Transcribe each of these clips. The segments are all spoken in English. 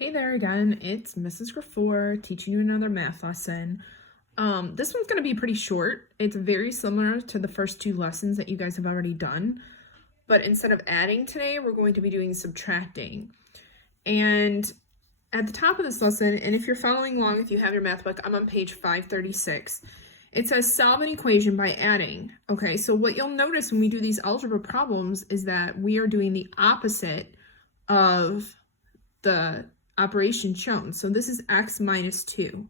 Hey there again, it's Mrs. Graffour teaching you another math lesson. This one's going to be pretty short. It's very similar to the first two lessons that you guys have already done, but instead of adding today, we're going to be doing subtracting. And at the top of this lesson, and if you're following along, if you have your math book, I'm on page 536. It says solve an equation by adding. Okay, so what you'll notice when we do these algebra problems is that we are doing the opposite of the operation shown. So this is x minus 2.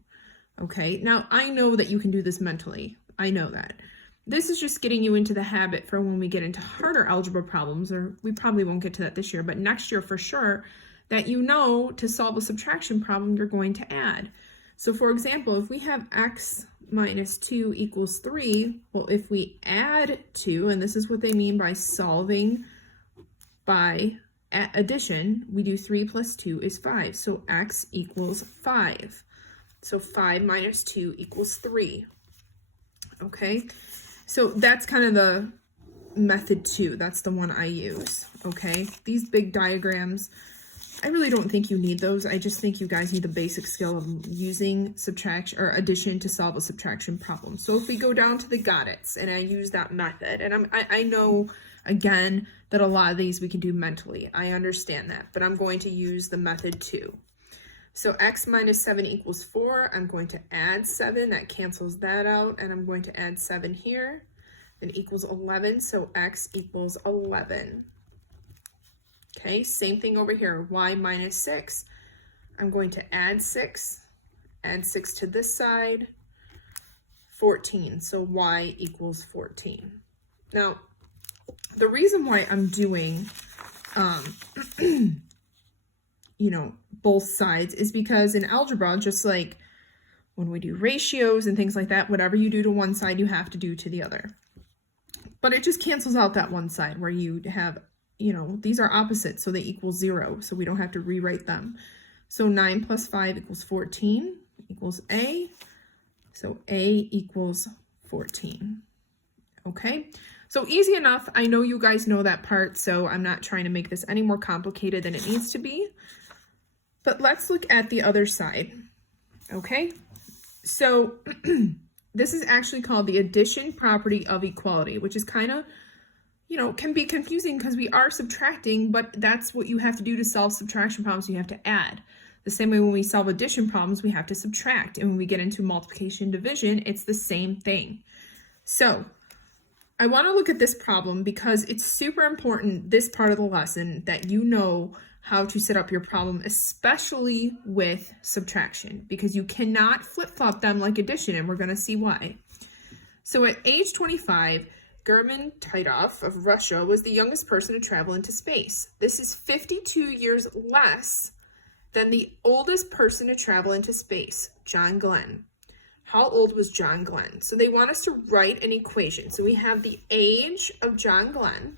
Okay, now I know that you can do this mentally. I know that. This is just getting you into the habit for when we get into harder algebra problems, or we probably won't get to that this year, but next year for sure, that you know to solve a subtraction problem, you're going to add. So for example, if we have x minus 2 equals 3, well, if we add 2, and this is what they mean by solving by addition, we do 3 plus 2 is 5. So x equals 5. So 5 minus 2 equals 3. Okay, so that's kind of the method 2. That's the one I use. Okay, these big diagrams, I really don't think you need those. I just think you guys need the basic skill of using subtraction or addition to solve a subtraction problem. So if we go down to the got it's, and I use that method, and I know again that a lot of these we can do mentally. I understand that, but I'm going to use the method 2. So x minus 7 equals 4. I'm going to add 7. That cancels that out, and I'm going to add 7 here. Then equals 11, so x equals 11. Okay, same thing over here, y minus 6. I'm going to add 6 to this side, 14. So y equals 14. Now, the reason why I'm doing, both sides is because in algebra, just like when we do ratios and things like that, whatever you do to one side, you have to do to the other. But it just cancels out that one side where you have, these are opposites, so they equal 0, so we don't have to rewrite them. So 9 plus 5 equals 14, equals a. So a equals 14. Okay, so easy enough. I know you guys know that part, so I'm not trying to make this any more complicated than it needs to be. But let's look at the other side. Okay, so this is actually called the addition property of equality, which is kind of, can be confusing because we are subtracting, but that's what you have to do to solve subtraction problems. You have to add. The same way when we solve addition problems, we have to subtract. And when we get into multiplication and division, it's the same thing. So I want to look at this problem because it's super important, this part of the lesson, that you know how to set up your problem, especially with subtraction, because you cannot flip-flop them like addition, and we're going to see why. So at age 25, German Titov of Russia was the youngest person to travel into space. This is 52 years less than the oldest person to travel into space, John Glenn. How old was John Glenn? So they want us to write an equation. So we have the age of John Glenn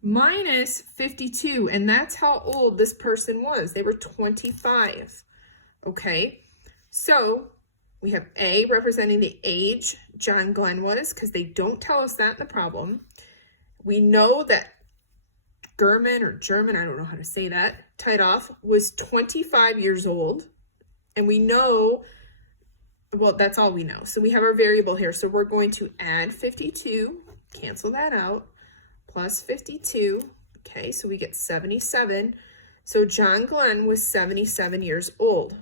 minus 52, and that's how old this person was. They were 25. Okay, so we have A representing the age John Glenn was, because they don't tell us that in the problem. We know that German, or German, I don't know how to say that, Titov was 25 years old, and we know, well, that's all we know. So we have our variable here. So we're going to add 52, cancel that out, plus 52. Okay, so we get 77. So John Glenn was 77 years old.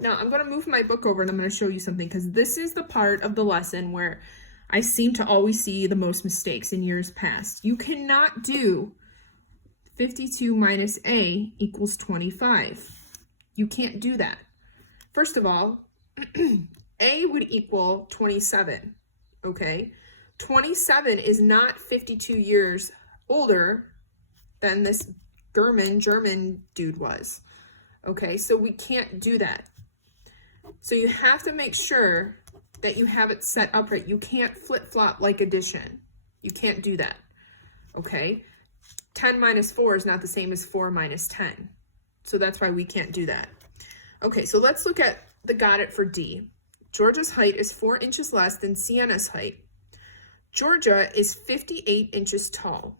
Now I'm going to move my book over and I'm going to show you something, because this is the part of the lesson where I seem to always see the most mistakes in years past. You cannot do 52 minus A equals 25. You can't do that. First of all, A would equal 27, okay? 27 is not 52 years older than this German dude was, okay? So we can't do that. So you have to make sure that you have it set up right. You can't flip-flop like addition. You can't do that, okay? 10 minus 4 is not the same as 4 minus 10. So that's why we can't do that. Okay, so let's look at the got it for D. Georgia's height is 4 inches less than Sienna's height. Georgia is 58 inches tall.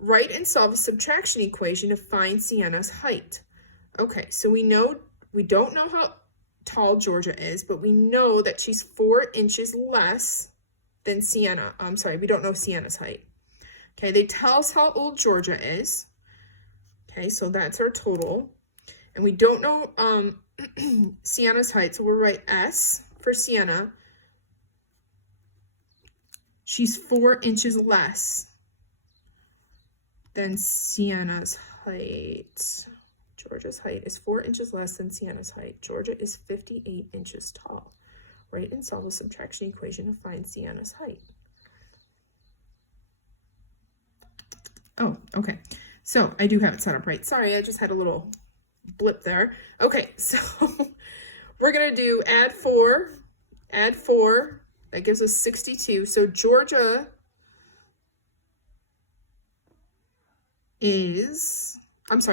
Write and solve a subtraction equation to find Sienna's height. Okay, so we don't know how tall Georgia is, but we know that she's 4 inches less than Sienna. I'm sorry, we don't know Sienna's height. Okay, they tell us how old Georgia is. Okay, so that's our total. And we don't know Sienna's height, so we'll write S for Sienna. She's 4 inches less than Sienna's height. Georgia's height is 4 inches less than Sienna's height. Georgia is 58 inches tall. Write and solve a subtraction equation to find Sienna's height. Oh, okay. So I do have it set up right. Sorry, I just had a little blip there. Okay, so we're going to do add 4. That gives us 62. So Georgia is,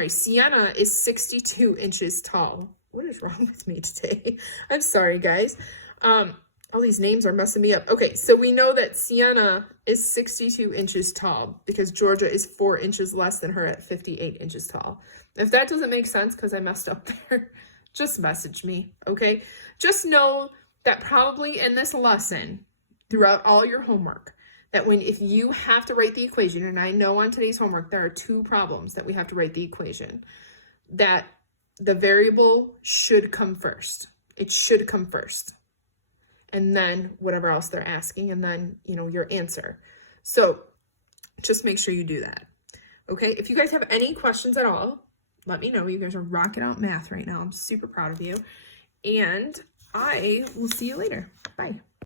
Sienna is 62 inches tall. What is wrong with me today? I'm sorry, guys. All these names are messing me up. Okay, so we know that Sienna is 62 inches tall because Georgia is 4 inches less than her at 58 inches tall. If that doesn't make sense because I messed up there, just message me, okay? Just know that probably in this lesson, throughout all your homework, that if you have to write the equation, and I know on today's homework there are 2 problems that we have to write the equation, that the variable should come first. It should come first. And then whatever else they're asking, and then, your answer. So just make sure you do that. Okay, if you guys have any questions at all, let me know. You guys are rocking out math right now. I'm super proud of you. And I will see you later. Bye.